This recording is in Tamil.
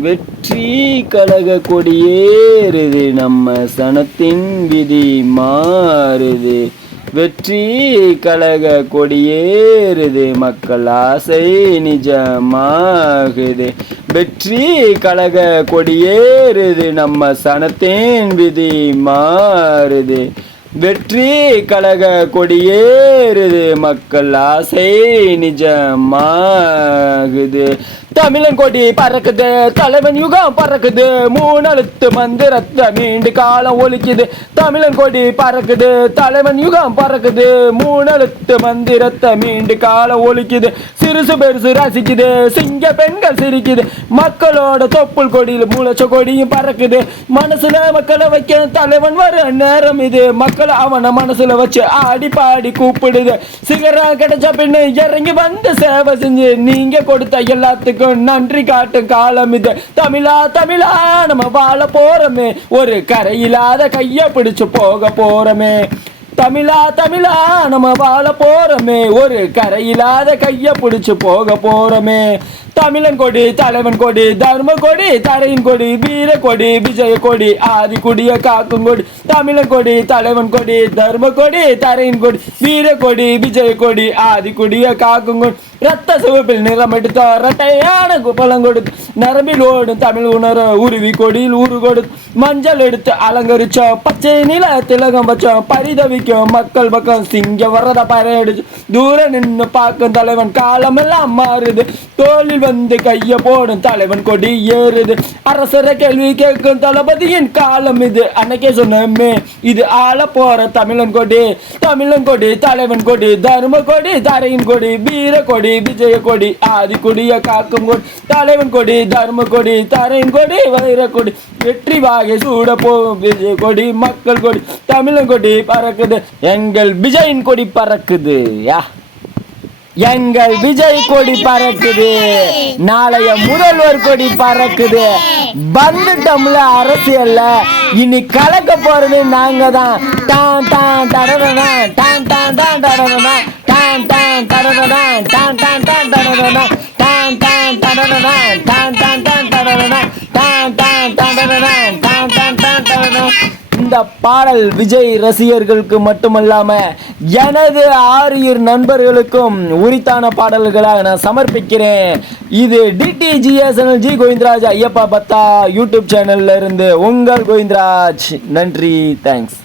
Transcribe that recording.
வெற்றி கழக கொடியேறுது, நம்ம சனத்தின் விதி மாறுது. வெற்றி கழக கொடியேறுது, மக்கள் ஆசை நிஜமாகுது. வெற்றி கழக கொடியேறுது, நம்ம சனத்தின் விதி மாறுது. வெற்றி கழக கொடியேறுது, மக்கள் ஆசை நிஜமாகுது. தமிழன் கொடி பறக்குது, தலைவன் யுகம் பறக்குது, மூணழுத்து மந்திரத்தை மீண்டு காலம் ஒலிக்குது. தமிழன் கொடி பறக்குது, தலைவன் யுகம் பறக்குது, மூணழுத்து மந்திரத்தை மீண்டு காலம் ஒலிக்குது. சிறுசு பெருசு ரசிக்குது, சிங்க பெண்கள் சிரிக்குது, மக்களோட தொப்புள் கொடியில் மூலச்ச கொடியும் பறக்குது. மனசுல மக்களை வைக்க தலைவன் வர நேரம் இது, மக்களை அவனை மனசுல வச்சு ஆடி பாடி கூப்பிடுது. சிகரம் கிடைச்ச பின்னு இறங்கி வந்து சேவை செஞ்சு நீங்க கொடுத்த எல்லாத்துக்கும் நன்றி காட்டும் காலம் இது. தமிழா தமிழா நம்ம வாழ போறோமே, ஒரு கரையில்லாத கைய பிடிச்சு போக போறோமே. தமிழா தமிழா நம்ம வாழ போறோமே, ஒரு கரையில்லாத கைய பிடிச்சு போக போறோமே. தமிழன் கொடி தலைவன் கொடி தர்ம கொடி தரையின் கொடி வீர கொடி விஜய கொடி ஆதி குடிய காக்கும் கொடி. தமிழன் கொடி தலைவன் கொடி தர்ம கொடி தரையின் கொடி வீர கொடி விஜய கொடி ஆதி குடிய காக்கும் கொடி. ரத்த சிவப்பில் நிறம் எடுத்த இரட்டையான பழம் கொடுத்து நரம்பில் ஓடும் தமிழ் உணர உருவி கொடியில் ஊறு கொடுத்து மஞ்சள் எடுத்து அலங்கரிச்சோம், பச்சை நில திலகம் வச்சோம், பரிதவிக்கும் மக்கள் பக்கம் சிங்க வரத பறையடிச்சு தூர நின்று பார்க்கும் தலைவன் காலமெல்லாம் மாறுது. தோளில் வந்து கைய போடும் தலைவன் கொடி ஏறுது. அரசரை கேள்வி கேட்கும் தளபதியின் காலம் இது. அன்னைக்கே சொன்னமே இது ஆள போற தமிழன் கொடி. தமிழன் கொடி தலைவன் கொடி தர்ம கொடி தரையின் கொடி வீர கொடி விஜய கொடி ஆதி கொடிய காக்கும் கொடி. தலைவன் கொடி தர்ம கொடி தரையின் கொடி வைர கொடி வெற்றி வாகை சூட போகும் விஜய கொடி மக்கள் கொடி. தமிழன் கொடி பறக்குது, எங்கள் விஜயின் கொடி பறக்குது. எங்கள் விஜய் கொடி பறக்குது, நாளைய முதல்வர் கொடி பறக்குது. வந்துட்டோம்ல அரசியல்ல, இனி கலக்க போறது நாங்க தான். டான் டான் டடடனா டான் டான் டான் டடடனா டான் டான் டடடனா டான் டான் டான் டடடனா டான் டான் டடடனா டான் டான் டான் டடடனா டான் டான் டடடனா டான் டான் டான் டடடனா. இந்த பாடல் விஜய் ரசிகர்களுக்கு மட்டுமல்லாம எனது ஆரியர் நண்பர்களுக்கும் உரித்தான பாடல்களாக நான் சமர்ப்பிக்கிறேன். இது DTGSNL ஜி கோவிந்தராஜ் ஐயப்பா பத்தா யூடியூப் சேனல்ல இருந்து உங்கள் கோவிந்தராஜ். நன்றி, தேங்க்ஸ்.